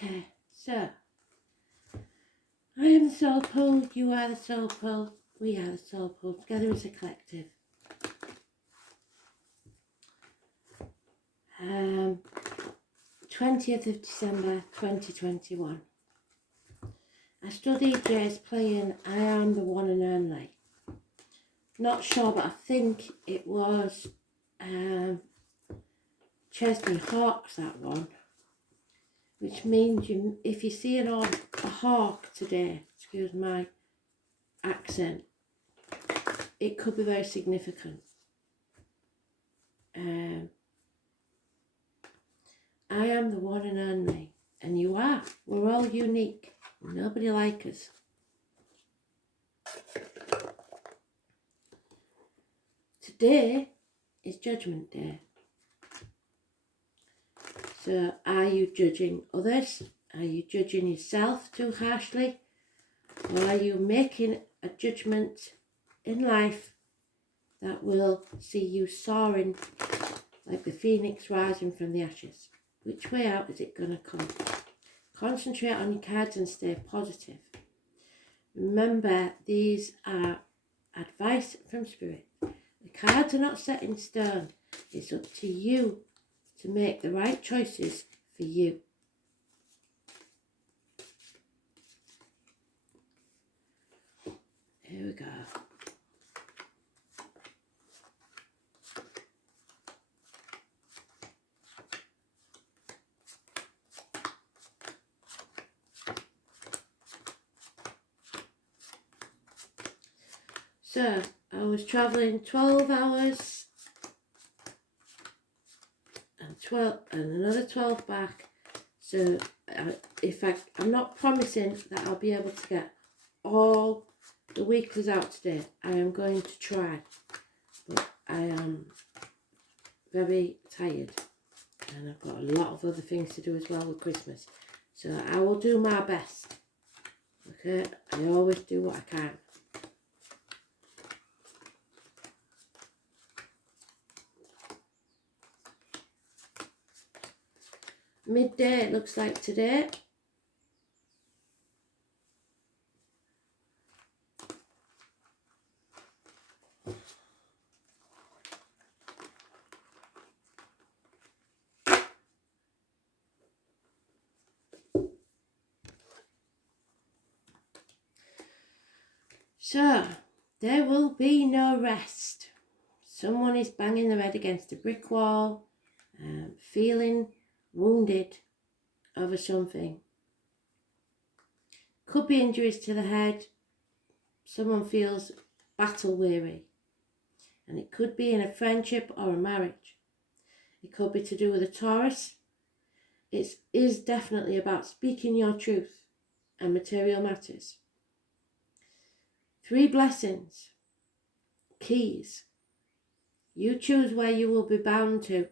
Okay, so I am the soul pool, you are the soul pool, we are the soul pool, together as a collective. 20th of December 2021. Astrology is playing I Am the One and Only. Not sure, but I think it was Chesney Hawkes, that one. Which means if you see a hawk today, excuse my accent, it could be very significant. I am the one and only, and you are. We're all unique. Nobody like us. Today is Judgment Day. So are you judging others? Are you judging yourself too harshly? Or are you making a judgment in life that will see you soaring like the phoenix rising from the ashes? Which way out is it going to come? Concentrate on your cards and stay positive. Remember, these are advice from Spirit. The cards are not set in stone. It's up to you to make the right choices for you. Here we go. So, I was travelling 12 hours and another 12 back. So, I'm not promising that I'll be able to get all the weeklies out today. I am going to try, but I am very tired and I've got a lot of other things to do as well with Christmas. So, I will do my best. Okay, I always do what I can. Midday, it looks like today. So, there will be no rest. Someone is banging their head against a brick wall, feeling wounded over something. Could be injuries to the head. Someone feels battle weary. And it could be in a friendship or a marriage. It could be to do with a Taurus. It is definitely about speaking your truth and material matters. 3 blessings. Keys. You choose where you will be bound to.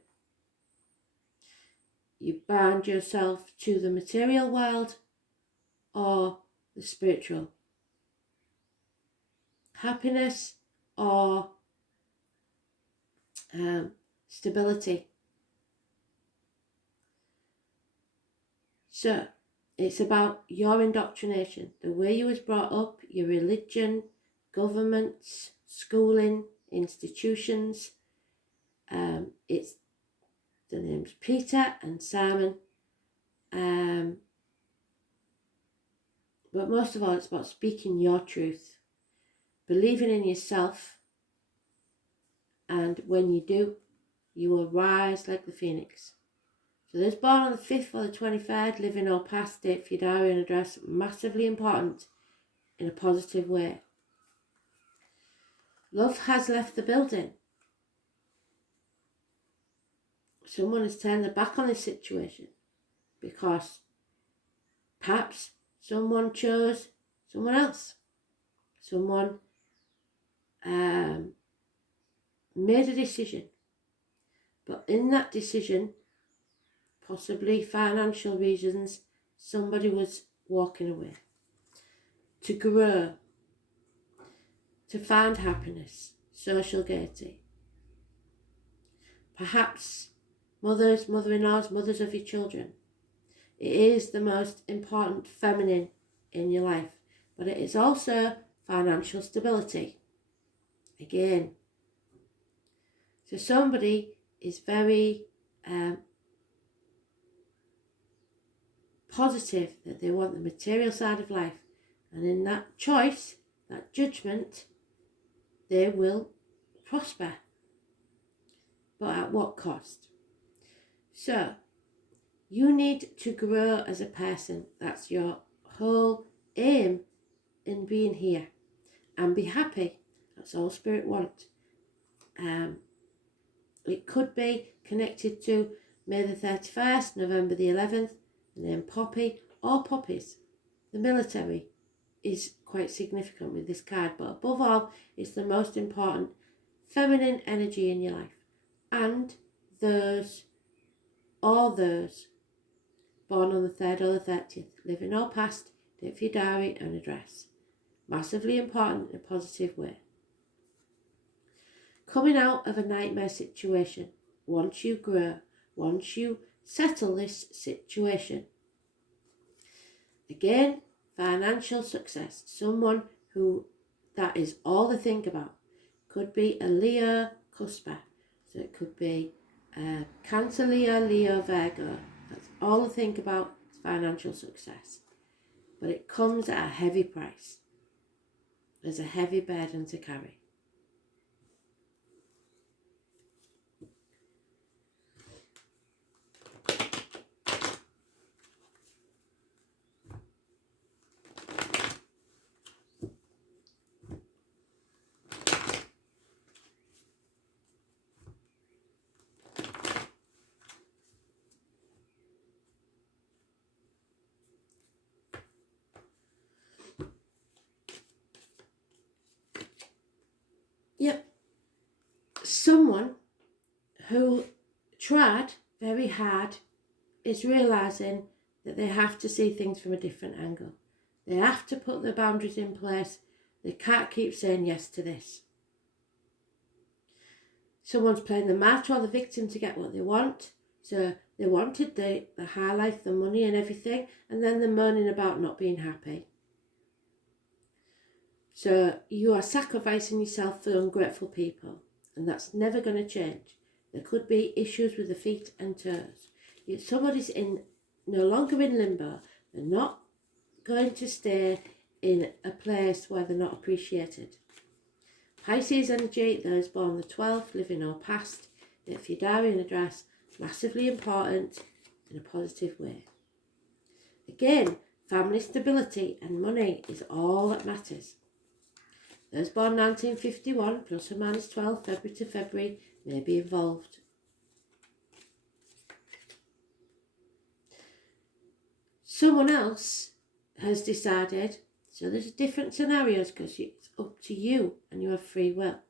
You bind yourself to the material world or the spiritual. Happiness or stability. So, it's about your indoctrination, the way you was brought up, your religion, governments, schooling, institutions. It's the names Peter and Simon. But most of all, it's about speaking your truth, believing in yourself, and when you do, you will rise like the phoenix. So those born on the 5th or the 23rd, living or past date for your diary and address, massively important in a positive way. Love has left the building. Someone has turned their back on this situation because perhaps someone chose someone else. Someone made a decision. But in that decision, possibly financial reasons, somebody was walking away. To grow, to find happiness, social gaiety. Perhaps mothers, mother-in-laws, mothers of your children. It is the most important feminine in your life, but it is also financial stability. Again, so somebody is very positive that they want the material side of life, and in that choice, that judgment, they will prosper. But at what cost? So, you need to grow as a person. That's your whole aim in being here. And be happy. That's all Spirit wants. It could be connected to May the 31st, November the 11th, the name Poppy or Poppies. The military is quite significant with this card, but above all, it's the most important feminine energy in your life. And those born on the 3rd or the 30th, living or past, date for your diary and address. Massively important in a positive way. Coming out of a nightmare situation, once you grow, once you settle this situation. Again, financial success. Someone who that is all they think about. Could be a Leo cusper. So it could be Cancer Leo, Leo Virgo. That's all they think about is financial success. But it comes at a heavy price. There's a heavy burden to carry. Yep. Someone who tried very hard is realising that they have to see things from a different angle. They have to put their boundaries in place. They can't keep saying yes to this. Someone's playing the martyr or the victim to get what they want. So they wanted the high life, the money and everything, and then they're moaning about not being happy. So you are sacrificing yourself for ungrateful people, and that's never going to change. There could be issues with the feet and toes. If somebody's no longer in limbo, they're not going to stay in a place where they're not appreciated. Pisces energy, those born the 12th, living or past, if your diary and address, massively important in a positive way. Again, family stability and money is all that matters. Those born 1951, plus or minus 12, February to February, may be involved. Someone else has decided, so there's different scenarios because it's up to you and you have free will.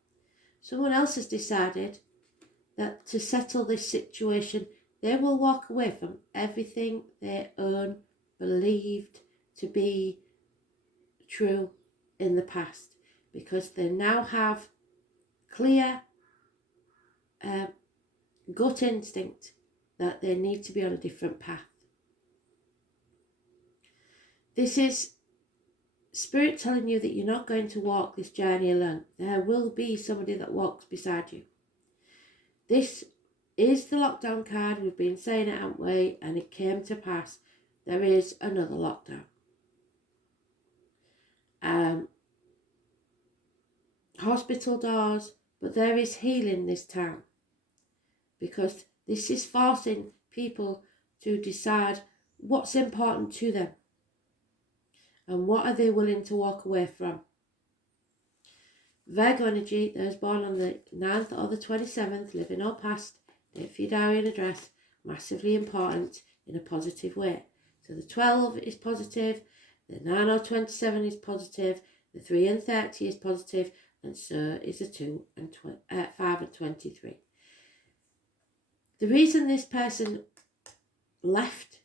Someone else has decided that to settle this situation, they will walk away from everything they own, believed to be true in the past, because they now have clear gut instinct that they need to be on a different path. This is Spirit telling you that you're not going to walk this journey alone. There will be somebody that walks beside you. This is the lockdown card. We've been saying it, haven't we? And it came to pass. There is another lockdown. Hospital doors, but there is healing this time, because this is forcing people to decide what's important to them and what are they willing to walk away from. Virgo energy, those born on the 9th or the 27th, living or past, date for your diary and address, massively important in a positive way. So the 12 is positive, the 9 or 27 is positive, the 3 and 30 is positive, and so is the 2 and 5 and 23. The reason this person left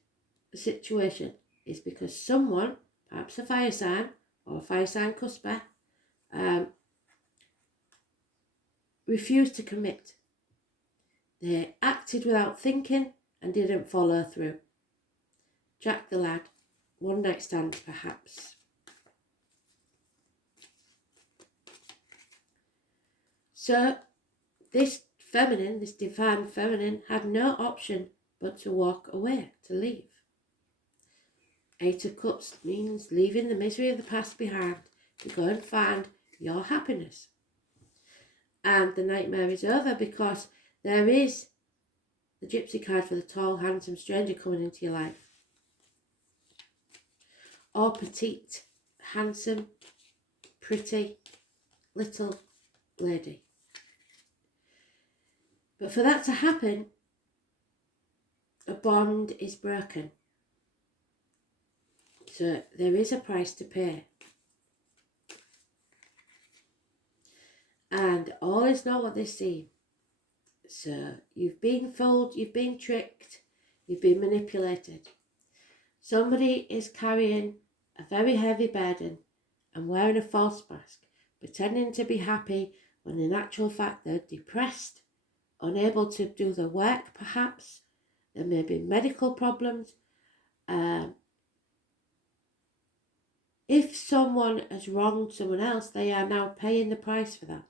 the situation is because someone, perhaps a fire sign or a fire sign cusper, refused to commit. They acted without thinking and didn't follow through. Jack the Lad, one night stand perhaps. So this feminine, this divine feminine, had no option but to walk away, to leave. Eight of Cups means leaving the misery of the past behind to go and find your happiness. And the nightmare is over because there is the gypsy card for the tall, handsome stranger coming into your life. Or petite, handsome, pretty, little lady. But for that to happen, a bond is broken. So there is a price to pay. And all is not what they seem. So you've been fooled, you've been tricked, you've been manipulated. Somebody is carrying a very heavy burden and wearing a false mask, pretending to be happy when in actual fact they're depressed, unable to do the work perhaps. There may be medical problems. If someone has wronged someone else, they are now paying the price for that.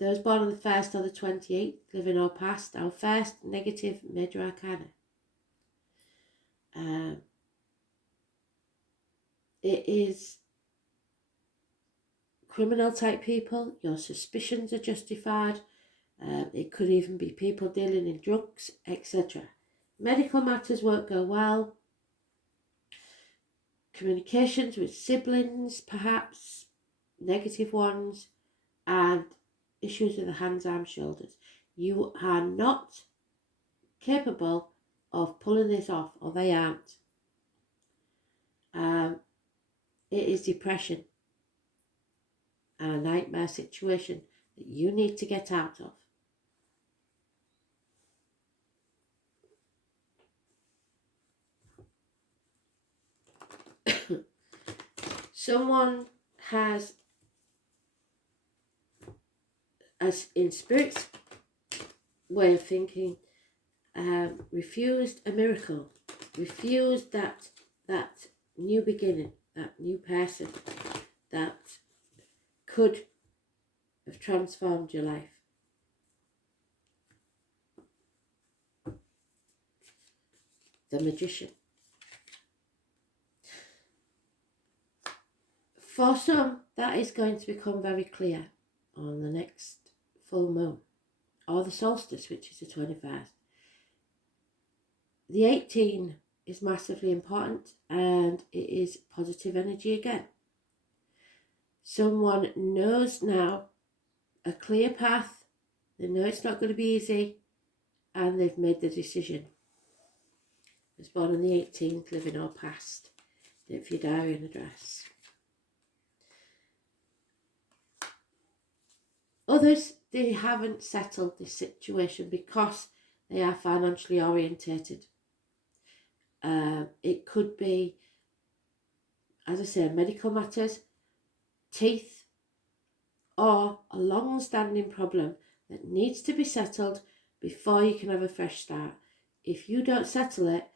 Those born on the 1st or the 28th, living or past, our first negative major arcana. It is criminal type people. Your suspicions are justified. It could even be people dealing in drugs, etc. Medical matters won't go well. Communications with siblings, perhaps, negative ones, and issues with the hands, arms, shoulders. You are not capable of pulling this off, or they aren't. It is depression and a nightmare situation that you need to get out of. Someone has, as in Spirit's way of thinking, refused a miracle, refused that new beginning, that new person that could have transformed your life. The Magician. For some, that is going to become very clear on the next full moon, or the solstice, which is the 21st. The 18 is massively important, and it is positive energy again. Someone knows now a clear path, they know it's not going to be easy, and they've made the decision. Was born on the 18th, living or past. Date for your diary and address. Others, they haven't settled this situation because they are financially orientated. It could be, as I say, medical matters, teeth, or a long-standing problem that needs to be settled before you can have a fresh start. If you don't settle it,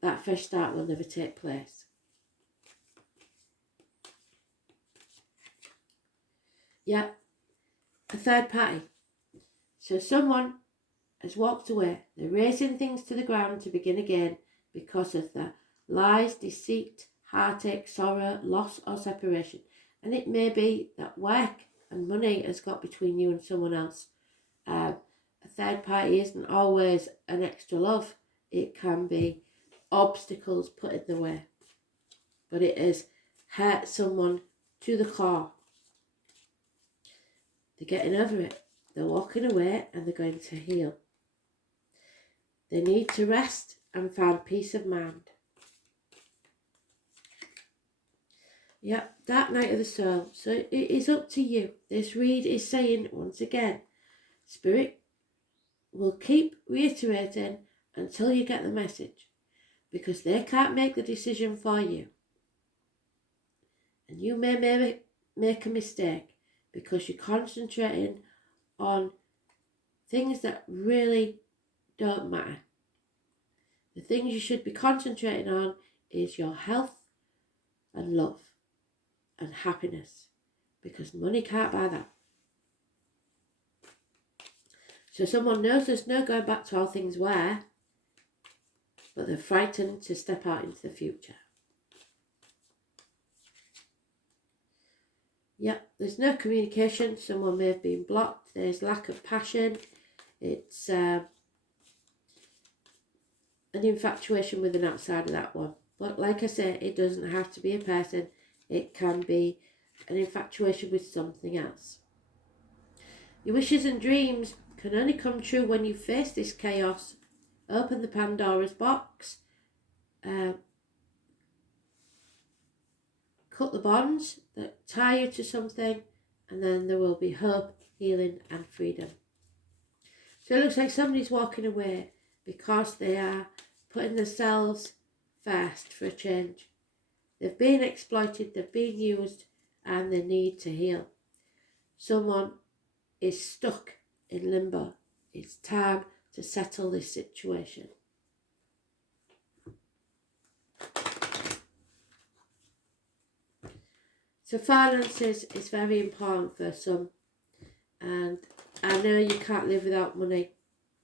that fresh start will never take place. Yeah, a third party. So someone has walked away. They're raising things to the ground to begin again because of the lies, deceit, heartache, sorrow, loss or separation. And it may be that work and money has got between you and someone else. A third party isn't always an extra love. It can be obstacles put in the way. But it has hurt someone to the core. They're getting over it. They're walking away and they're going to heal. They need to rest and find peace of mind. Yeah, that night of the soul. So it is up to you. This read is saying, once again, Spirit will keep reiterating until you get the message, because they can't make the decision for you. And you may make a mistake because you're concentrating on things that really don't matter. The things you should be concentrating on is your health and love and happiness, because money can't buy that. So someone knows there's no going back to how things were, but they're frightened to step out into the future. Yep, there's no communication. Someone may have been blocked. There's lack of passion. It's an infatuation with an outsider, that one. But like I say, it doesn't have to be a person. It can be an infatuation with something else. Your wishes and dreams can only come true when you face this chaos. Open the Pandora's box. Cut the bonds that tie you to something, and then there will be hope, healing and freedom. So it looks like somebody's walking away because they are putting themselves first for a change. They've been exploited, they've been used, and they need to heal. Someone is stuck in limbo. It's time to settle this situation. So finances is very important for some, and I know you can't live without money.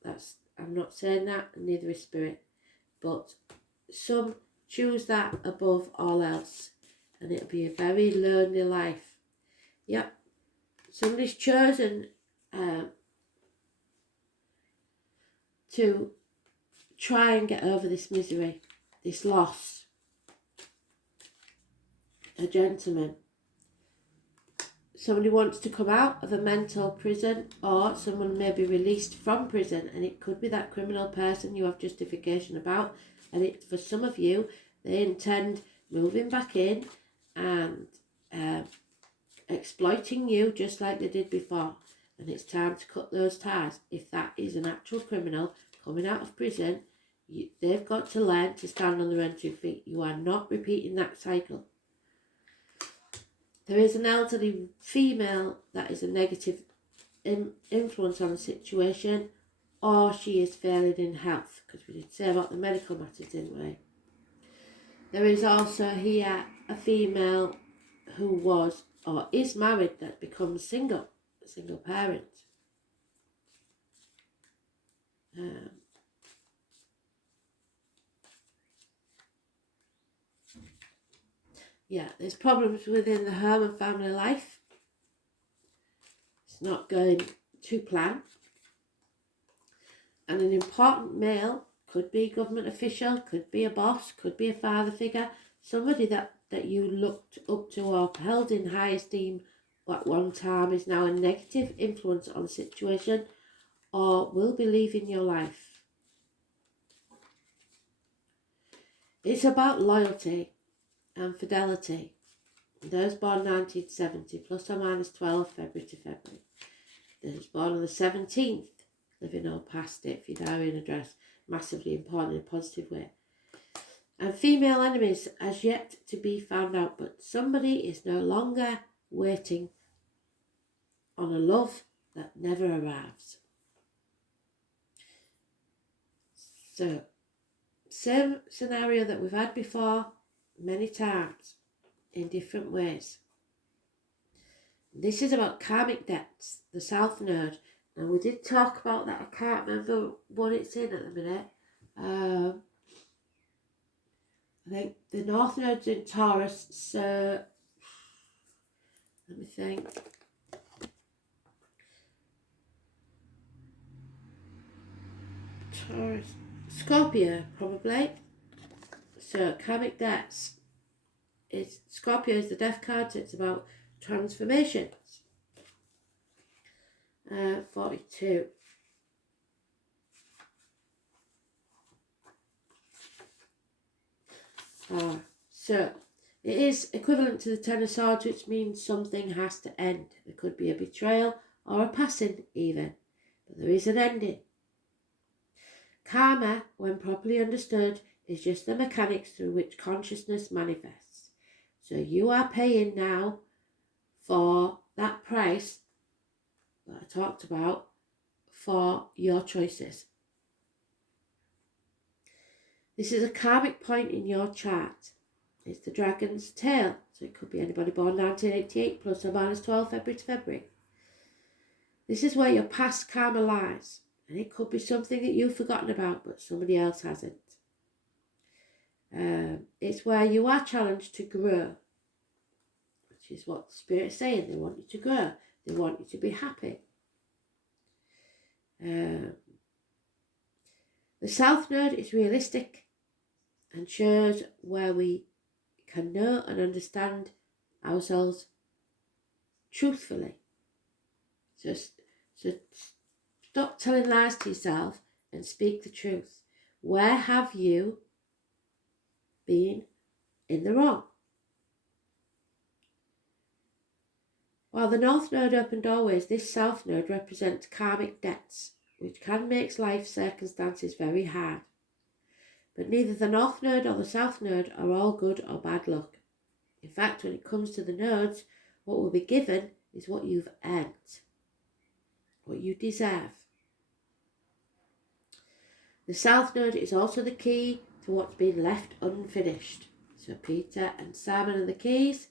I'm not saying that, and neither is spirit, but some choose that above all else, and it'll be a very lonely life. Yep, somebody's chosen to try and get over this misery, this loss. A gentleman. Somebody wants to come out of a mental prison, or someone may be released from prison, and it could be that criminal person you have justification about, and it, for some of you, they intend moving back in and exploiting you just like they did before, and it's time to cut those ties. If that is an actual criminal coming out of prison, they've got to learn to stand on their own 2 feet. You are not repeating that cycle. There is an elderly female that is a negative influence on the situation, or she is failing in health, because we did say about the medical matters, didn't we? There is also here a female who was or is married that becomes single, a single parent. Yeah, there's problems within the home and family life. It's not going to plan. And an important male, could be a government official, could be a boss, could be a father figure, somebody that you looked up to or held in high esteem at one time, is now a negative influence on the situation or will be leaving your life. It's about loyalty and fidelity. Those born 1970, plus or minus 12, February to February. Those born on the 17th, living or past it, for your diary and address, massively important in a positive way. And female enemies as yet to be found out, but somebody is no longer waiting on a love that never arrives. So, same scenario that we've had before many times in different ways. This is about karmic debts, the South Node. Now we did talk about that. I can't remember what it's in at the minute. I think the North Node's in Taurus, so let me think. Taurus, Scorpio probably. So karmic debts is Scorpio is the death card, so it's about transformations. 42. So it is equivalent to the Ten of Swords, which means something has to end. There could be a betrayal or a passing even, but there is an ending. Karma, when properly understood, is just the mechanics through which consciousness manifests. So you are paying now for that price that I talked about for your choices. This is a karmic point in your chart. It's the dragon's tail, so it could be anybody born 1988 plus or minus 12 February to February. This is where your past karma lies, and it could be something that you've forgotten about but somebody else hasn't. It's where you are challenged to grow, which is what the Spirit's saying. They want you to grow. They want you to be happy. The South Node is realistic and shows where we can know and understand ourselves truthfully. So stop telling lies to yourself and speak the truth. Where have you been in the wrong? While the North Node opened doorways, this South Node represents karmic debts, which can make life circumstances very hard. But neither the North Node or the South Node are all good or bad luck. In fact, when it comes to the nodes, what will be given is what you've earned, what you deserve. The South Node is also the key to what's been left unfinished. So Peter and Simon are the keys,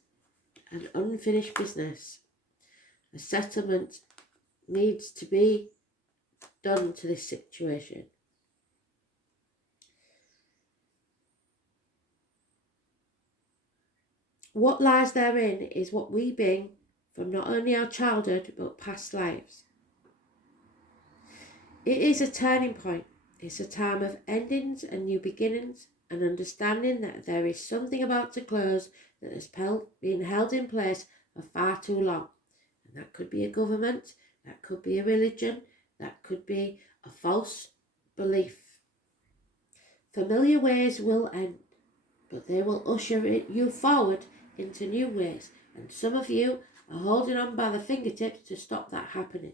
and unfinished business. A settlement needs to be done to this situation. What lies therein is what we bring from not only our childhood but past lives. It is a turning point. It's a time of endings and new beginnings, and understanding that there is something about to close that has been held in place for far too long. And that could be a government, that could be a religion, that could be a false belief. Familiar ways will end, but they will usher you forward into new ways, and some of you are holding on by the fingertips to stop that happening.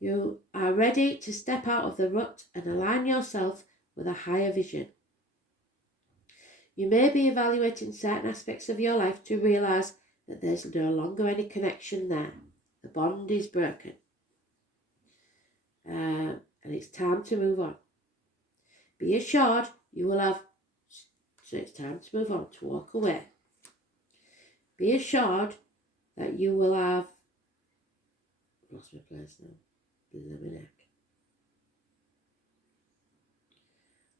You are ready to step out of the rut and align yourself with a higher vision. You may be evaluating certain aspects of your life to realise that there's no longer any connection there. The bond is broken. And it's time to move on. Be assured you will have... So it's time to move on, to walk away. Be assured that you will have... I've lost my place now.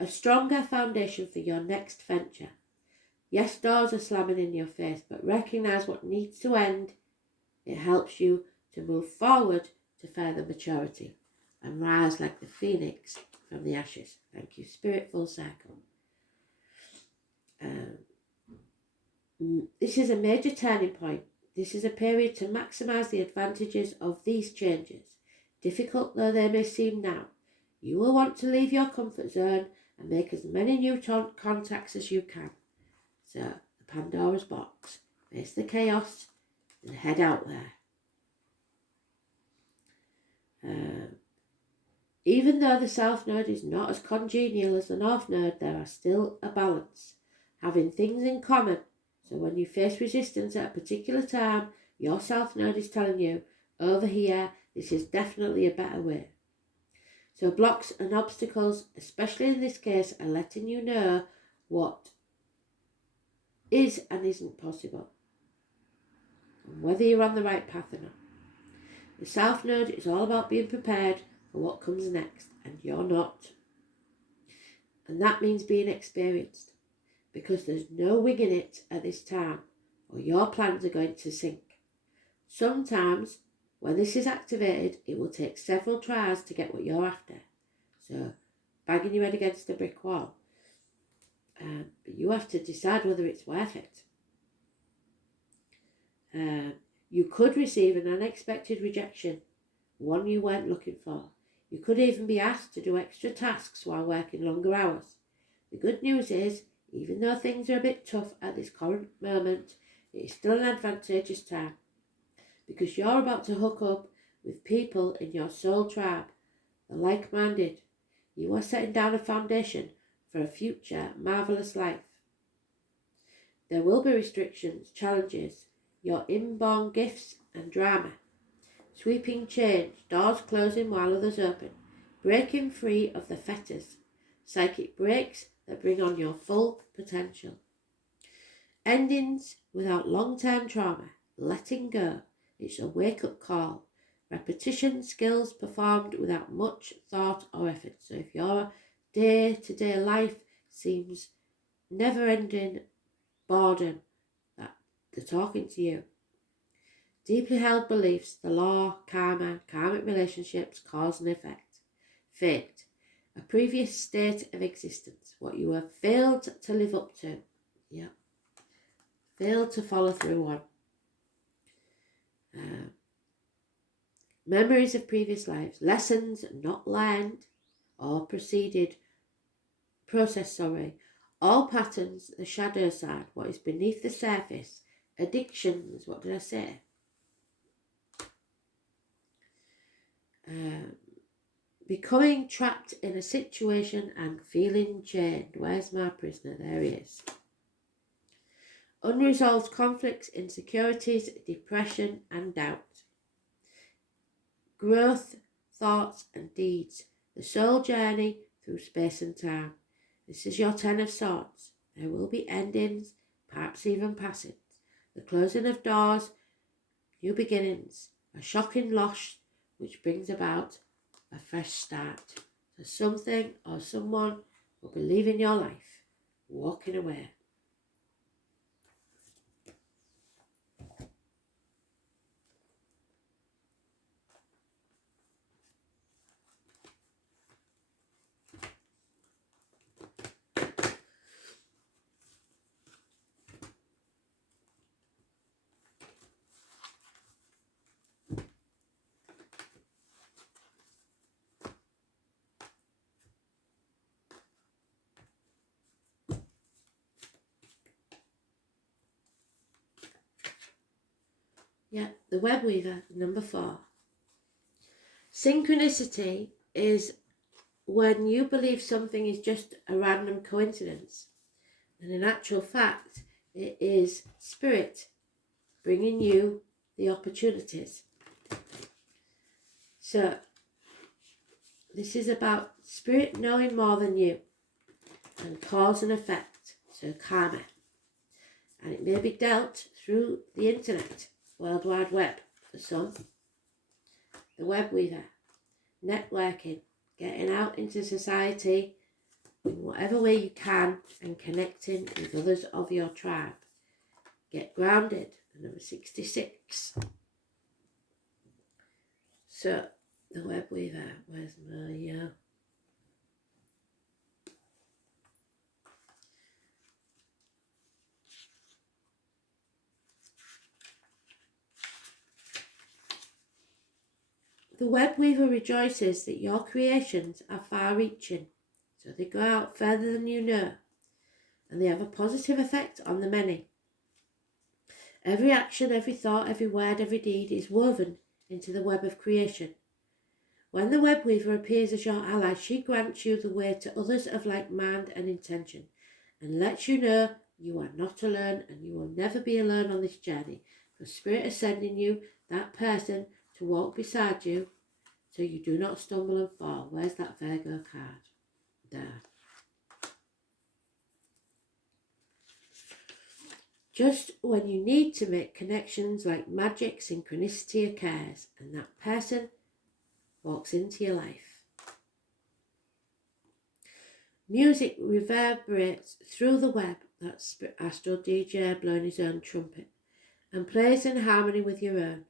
A stronger foundation for your next venture. Yes, doors are slamming in your face, but recognise what needs to end. It helps you to move forward to further maturity and rise like the phoenix from the ashes. Thank you, Spirit, full circle. This is a major turning point. This is a period to maximise the advantages of these changes. Difficult though they may seem now, you will want to leave your comfort zone and make as many new contacts as you can. So, the Pandora's box. Face the chaos and head out there. Even though the South Node is not as congenial as the North Node, there are still a balance. Having things in common. So when you face resistance at a particular time, your South Node is telling you, over here, this is definitely a better way. So blocks and obstacles, especially in this case, are letting you know what is and isn't possible, and whether you're on the right path or not. The South Node is all about being prepared for what comes next, and you're not. And that means being experienced, because there's no winging it at this time, or your plans are going to sink. Sometimes, when this is activated, it will take several tries to get what you're after. So, banging your head against a brick wall. But you have to decide whether it's worth it. You could receive an unexpected rejection, one you weren't looking for. You could even be asked to do extra tasks while working longer hours. The good news is, even though things are a bit tough at this current moment, it is still an advantageous time, because you're about to hook up with people in your soul tribe, the like-minded. You are setting down a foundation for a future marvellous life. There will be restrictions, challenges, your inborn gifts and drama. Sweeping change, doors closing while others open, breaking free of the fetters. psychic breaks that bring on your full potential. Endings without long-term trauma, letting go. It's a wake-up call. Repetition skills performed without much thought or effort. So if your day-to-day life seems never-ending boredom, that they're talking to you. Deeply held beliefs, the law, karma, karmic relationships, cause and effect. Fate, a previous state of existence, what you have failed to live up to. Yeah. Failed to follow through on. Memories of previous lives, lessons not learned or process, all patterns, the shadow side, what is beneath the surface, addictions, what did I say? Becoming trapped in a situation and feeling chained. Where's my prisoner? There he is. Unresolved conflicts, insecurities, depression and doubt. Growth, thoughts and deeds. The soul journey through space and time. This is your 10 of Swords. There will be endings, perhaps even passings. The closing of doors, new beginnings. A shocking loss which brings about a fresh start. So something or someone will be leaving your life, walking away. Yeah, the web weaver, number 4. Synchronicity is when you believe something is just a random coincidence. And in actual fact, it is spirit bringing you the opportunities. So, this is about spirit knowing more than you and cause and effect, so karma. And it may be dealt through the internet, World Wide Web for some. The web weaver, networking, getting out into society in whatever way you can and connecting with others of your tribe. Get grounded, number 66. So, the web weaver, where's my... The web weaver rejoices that your creations are far-reaching, so they go out further than you know, and they have a positive effect on the many. Every action, every thought, every word, every deed is woven into the web of creation. When the web weaver appears as your ally, she grants you the way to others of like mind and intention, and lets you know you are not alone and you will never be alone on this journey, for Spirit is sending you that person to walk beside you so you do not stumble and fall. Where's that Virgo card? There. Just when you need to make connections like magic, synchronicity occurs and that person walks into your life. Music reverberates through the web, that's Astro DJ blowing his own trumpet, and plays in harmony with your own.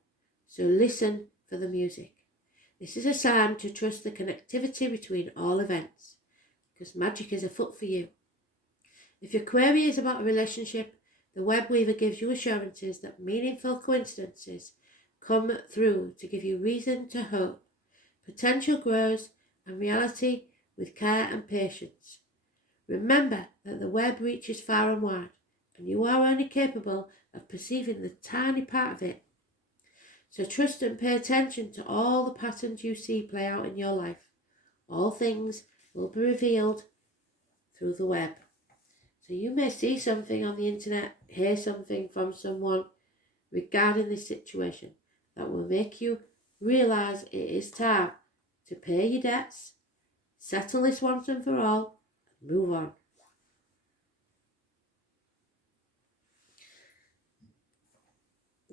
So listen for the music. This is a sign to trust the connectivity between all events, because magic is afoot for you. If your query is about a relationship, the web weaver gives you assurances that meaningful coincidences come through to give you reason to hope. Potential grows and reality with care and patience. Remember that the web reaches far and wide, and you are only capable of perceiving the tiny part of it. So trust and pay attention to all the patterns you see play out in your life. All things will be revealed through the web. So you may see something on the internet, hear something from someone regarding this situation that will make you realise it is time to pay your debts, settle this once and for all, Move on.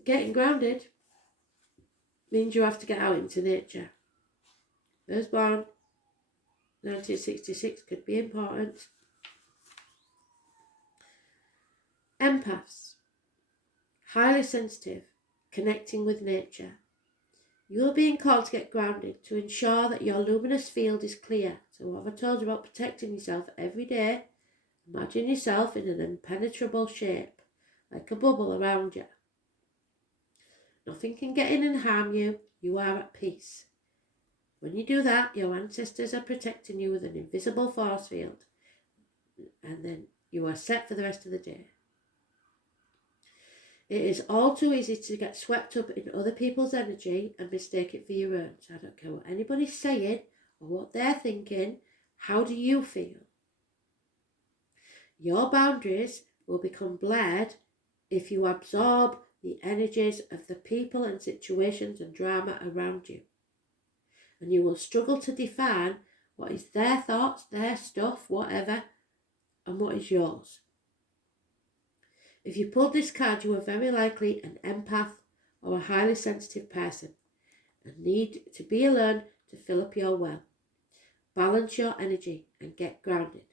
Getting grounded means you have to get out into nature. Those born 1966 could be important. Empaths, highly sensitive, connecting with nature. You are being called to get grounded to ensure that your luminous field is clear. So what have I told you about protecting yourself every day? Imagine yourself in an impenetrable shape, like a bubble around you. Nothing can get in and harm you. You are at peace. When you do that, your ancestors are protecting you with an invisible force field. And then you are set for the rest of the day. It is all too easy to get swept up in other people's energy and mistake it for your own. So I don't care what anybody's saying or what they're thinking. How do you feel? Your boundaries will become blurred if you absorb the energies of the people and situations and drama around you. And you will struggle to define what is their thoughts, their stuff, whatever, and what is yours. If you pulled this card, you are very likely an empath or a highly sensitive person and need to be alone to fill up your well. Balance your energy and get grounded,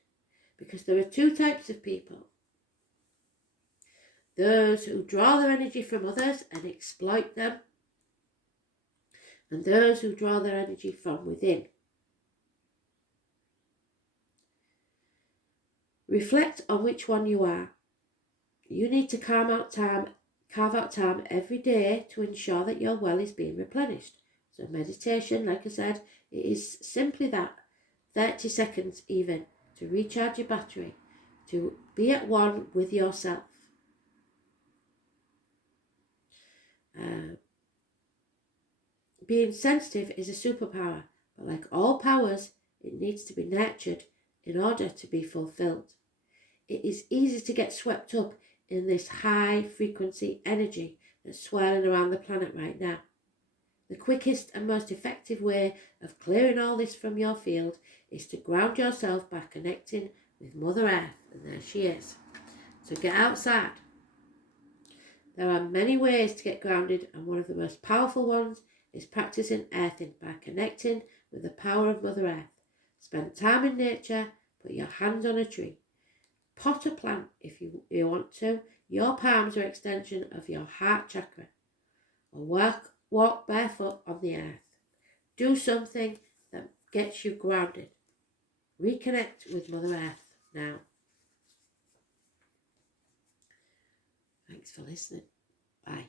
because there are two types of people. Those who draw their energy from others and exploit them, and those who draw their energy from within. Reflect on which one you are. You need to carve out time every day to ensure that your well is being replenished. So meditation, like I said, it is simply that, 30 seconds even, to recharge your battery, to be at one with yourself. Being sensitive is a superpower, but like all powers, it needs to be nurtured in order to be fulfilled. It is easy to get swept up in this high frequency energy that's swirling around the planet right now. The quickest and most effective way of clearing all this from your field is to ground yourself by connecting with Mother Earth, and there she is. So get outside. There are many ways to get grounded, and one of the most powerful ones is practicing earthing by connecting with the power of Mother Earth. Spend time in nature, put your hands on a tree. Pot a plant if you want to. Your palms are extension of your heart chakra. Or walk barefoot on the earth. Do something that gets you grounded. Reconnect with Mother Earth now. Thanks for listening. Bye.